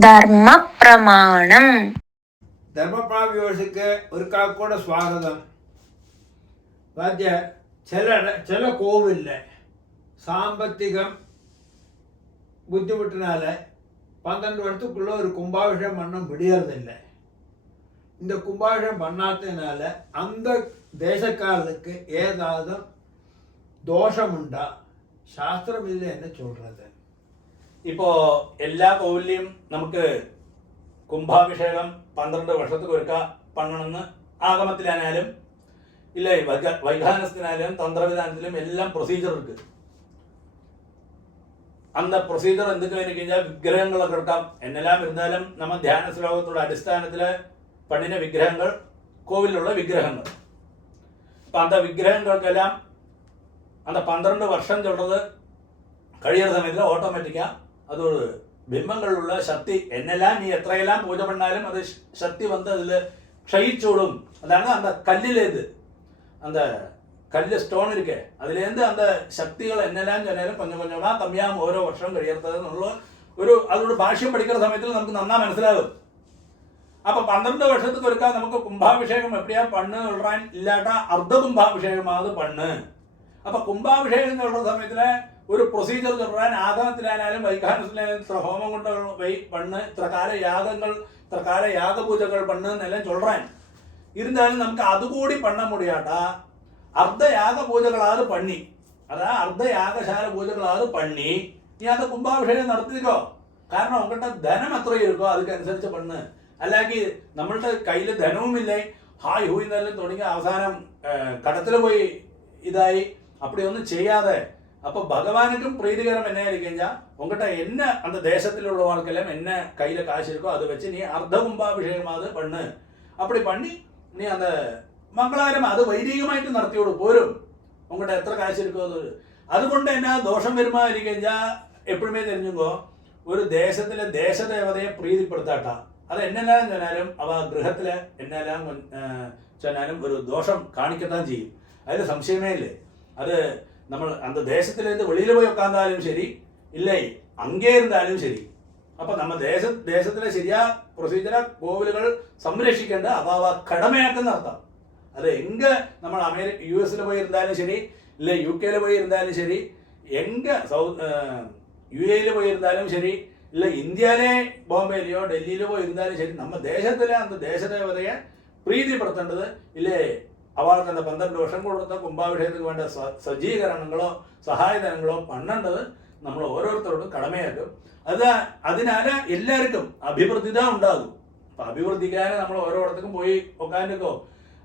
ധർമ്മ പ്രമാണം. ധർമ്മപ്രമാണ വ്യൂവേഴ്സിക്ക് ഒരു കാക്കോടെ സ്വാഗതം. ചില കോവിലില് സാമ്പത്തികം ബുദ്ധിമുട്ടിനാല് 12 வருஷத்துக்குள்ள ஒரு கும்பாபிஷேகம் பண்ண முடியறதில்லை. இந்த கும்பாபிஷேகம் பண்ணாததுனால அந்த தேசக்காரருக்கு ஏதாவது ദോഷമുണ്ടാ ശാസ്ത്രമില്ല എന്ന് ചൊല്ലുന്നത്. ഇപ്പോൾ എല്ലാ കോവിലിലും നമുക്ക് കുംഭാഭിഷേകം 12 വർഷத்துக்கு ഒരിക്ക പണ്ണണമെന്ന് ആഗമത്തിലായാലും ഇല്ല വൈഖാനസത്തിനായാലും തന്ത്രവിധാനത്തിലും എല്ലാം പ്രൊസീജിയർ ഇருக்கு. அந்த പ്രൊസീജിയർ എന്തൊക്കെയാണെന്ന് കഴിഞ്ഞാൽ വിഗ്രഹങ്ങളൊക്കെ എടുക്കാം. എന്നെല്ലാം ഇരുന്നാലും നമ്മൾ ധ്യാന ശ്ലോകത്തോടെ അടിസ്ഥാനത്തിൽ പണ്ണിന വിഗ്രഹങ്ങൾ കോവിലുള്ള വിഗ്രഹങ്ങൾ. അപ്പം அந்த വിഗ്രഹങ്ങൾക്കെല്ലാം அந்த 12 വർഷം சொல்றது കഴിയുന്ന സമയத்தில் ഓട്ടോമാറ്റിക്കാ അത് ബിംബങ്ങളിലുള്ള ശക്തി എന്നെല്ലാം നീ എത്രയെല്ലാം പൂജ പണ്ണാലും അത് ശക്തി വന്ന് അതിൽ ക്ഷയിച്ചോടും. അതാണ് அந்த കല്ലിലേത് அந்த കല്ല് സ്റ്റോൺ ഇരിക്കെ അതിലേന്ത് அந்த ശക്തികൾ എന്നെല്ലാം ചെന്നാലും കൊഞ്ഞം കൊഞ്ഞമാ കമ്മിയാകും ഓരോ വർഷം കഴിയത്തത് എന്നുള്ള ഒരു അതോട് ഭാഷ്യം പഠിക്കുന്ന സമയത്തിൽ നമുക്ക് നന്നാ മനസ്സിലാകും. അപ്പൊ 12 വർഷத்துக்கு ഒരുക്കാ നമുക്ക് കുംഭാഭിഷേകം എപ്പോഴാ പണ്ണ് ഉള്ളാൻ ഇല്ലാട്ട അർദ്ധ കുംഭാഭിഷേകമാത് പണ്ണ്. അപ്പൊ കുംഭാഭിഷേകം എന്നുള്ള സമയത്തില് ഒരു പ്രൊസീജിയർ ചൊല്ലാൻ ആഗമത്തിലായാലും വൈഖാനത്തിലായാലും ഇത്ര ഹോമം കൊണ്ട് പണ്ണ് ഇത്ര കാല യാഗങ്ങൾ ഇത്ര കാല യാഗപൂജകൾ പണ്ണ് എന്നെല്ലാം ചൊല്ലാൻ ഇരുന്നാലും നമുക്ക് അതുകൂടി പണ്ണ മുടിയാട്ടാ അർദ്ധയാഗ പൂജകളാത് പണ്ണി. അതാ അർദ്ധയാഗശാല പൂജകളാത് പണ്ണി നീ അത് കുംഭാഭിഷേകം നടത്തിക്കോ. കാരണം ഉங்கள்கிட்ட ധനം എത്ര ഇരിക്കോ അതിനനുസരിച്ച് പണ്ണ്. അല്ലെങ്കിൽ നമ്മളുടെ കയ്യിൽ ധനവുമില്ലേ ഹായ് ഹൂയ് എന്നെല്ലാം തുടങ്ങി അവസാനം കടത്തിൽ പോയി ഇതായി அப்படி ஒன்றும் செய்யாத. அப்போ பகவானுக்கும் பிரீதிகரம் என்ன இருக்குன்னா உங்கள்கிட்ட என்ன அந்த தேசத்தில் உள்ளவர்களுக்கெல்லாம் என்ன கையில் காசு இருக்கோ அதை வச்சு நீ அர்த்த கும்பாபிஷேகமாவது பண்ணு. அப்படி பண்ணி நீ அந்த മംഗളാരം അത് വൈദികമായിട്ട് നടത്തിയോട് പോരും. ഉങ്ങൾടെ എത്ര കാശ് ഇരിക്കോ അത്. അതുകൊണ്ട് എന്നാ ദോഷം വരുമായിരിക്കഴിഞ്ഞാൽ എപ്പോഴുമേ தெரிஞ்சுங்கோ ഒരു ദേശത്തിലെ ദേശദേവതയെ പ്രീതിപ്പെടുത്താട്ട അത് എന്നെല്ലാം ചെന്നാലും അവ ഗൃഹത്തില് എന്നെല്ലാം ചെന്നാലും ഒരു ദോഷം കാണിക്കത്താൻ ചെയ്യും. അതിൽ സംശയമേ ഇല്ലേ. അത് നമ്മൾ அந்த ദേശത്തിലേത് വെളിയിൽ പോയി ഉക്കാന്നാലും ശരി ഇല്ലേ അങ്ങേ ഇരുന്നാലും ശരി. അപ്പൊ നമ്മ ദേശത്തിലെ ശരിയാ പ്രൊസീജിയർ കോവിലുകൾ സംരക്ഷിക്കേണ്ട അവ കടമയാക്കുന്ന അർത്ഥം. അത് എങ്ക നമ്മൾ US പോയി ഇരുന്നാലും ശരി ഇല്ല UK പോയി ഇരുന്നാലും ശരി എങ്ക UAE പോയി ഇരുന്നാലും ശരി ഇല്ല ഇന്ത്യയിലെ ബോംബെയിലെയോ ഡൽഹിയിലോ പോയി ഇരുന്നാലും ശരി നമ്മ ദേശത്തിലെ അന്ത ദേശദേവതയെ പ്രീതിപ്പെടുത്തേണ്ടത് ഇല്ലേ അവൾക്ക് എന്താ 12 വർഷം കൊടുത്ത കുംഭാഭിഷേകത്തിന് വേണ്ട സജ്ജീകരണങ്ങളോ സഹായധനങ്ങളോ പണ്ണേണ്ടത് നമ്മൾ ഓരോരുത്തരോടും കടമയാക്കും. അതിനാല് എല്ലാവർക്കും അഭിവൃദ്ധിത ഉണ്ടാകും. അപ്പൊ അഭിവൃദ്ധിക്കാന് നമ്മൾ ഓരോരുത്തർക്കും പോയി ഒക്കാനൊക്കോ.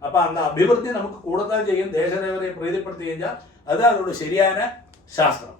അപ്പൊ അന്ന് അഭിവൃദ്ധി നമുക്ക് കൂടുതൽ ചെയ്യും ദേശദേവതയെ പ്രീതിപ്പെടുത്തി കഴിഞ്ഞാൽ അത് അതോട് ശരിയായ ശാസ്ത്രം.